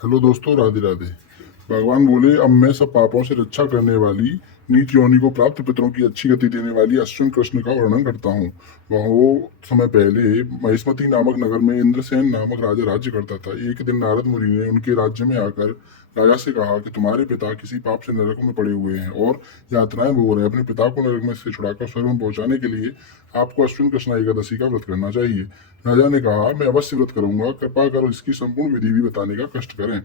Hello दोस्तों, राधे राधे। भगवान बोले, अब मैं सब पापों से रक्षा करने वाली, नीच योनि को प्राप्त पितरों की अच्छी गति देने वाली अश्विन कृष्ण का वर्णन करता हूँ। वो समय पहले महिष्मती नामक नगर में इंद्रसेन नामक राजा राज्य करता था। एक दिन नारद मुनि ने उनके राज्य में आकर राजा से कहा कि तुम्हारे पिता किसी पाप से नरक में पड़े हुए हैं और यातनाएं भोग रहे हैं। अपने पिता को नरक में से छुड़ाकर स्वर्ग में पहुंचाने के लिए आपको अश्विन कृष्ण एकादशी का व्रत करना चाहिए। राजा ने कहा, मैं अवश्य व्रत करूंगा, कृपा कर इसकी संपूर्ण विधि भी बताने का कष्ट करें।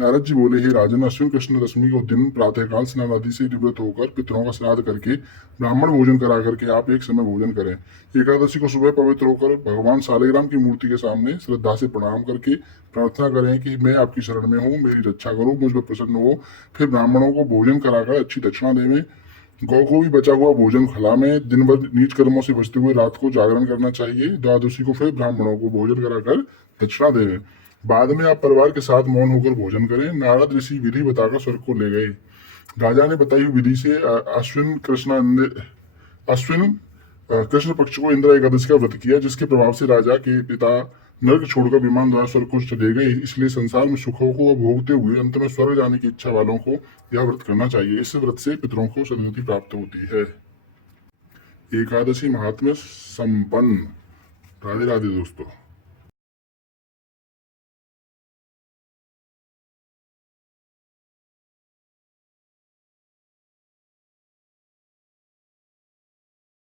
नारद जी बोले, हे राजन, अश्विन कृष्ण दशमी को दिन प्रातःकाल स्नान आदि से निवृत्त होकर पितरों का श्राद्ध करके ब्राह्मण भोजन करा करके आप एक समय भोजन करें। एकादशी को सुबह पवित्र होकर भगवान सालिग्राम की मूर्ति के सामने श्रद्धा से प्रणाम करके प्रार्थना करें कि मैं आपकी शरण में हूँ, मेरी रक्षा करो, मुझ पर प्रसन्न हो। फिर ब्राह्मणों को भोजन कराकर अच्छी दक्षिणा देवें। गौ को भी बचा हुआ भोजन खिलावें। दिन भर नीच कर्मों से बचते हुए रात को जागरण करना चाहिए। द्वादशी को फिर ब्राह्मणों को भोजन कराकर दक्षिणा देवें। बाद में आप परिवार के साथ मौन होकर भोजन करें। नारद ऋषि विधि बताकर स्वर्ग को ले गए। राजा ने बताई हुई विधि से अश्विन कृष्ण पक्ष को इंदिरा एकादशी का व्रत किया, जिसके प्रभाव से राजा के पिता नर्क छोड़कर विमान द्वारा स्वर्ग को चले गए। इसलिए संसार में सुखों को भोगते हुए अंत में स्वर्ग जाने की इच्छा वालों को यह व्रत करना चाहिए। इस व्रत से पितरों को सदगति प्राप्त होती है। एकादशी महात्म्य संपन्न। राधे राधे दोस्तों।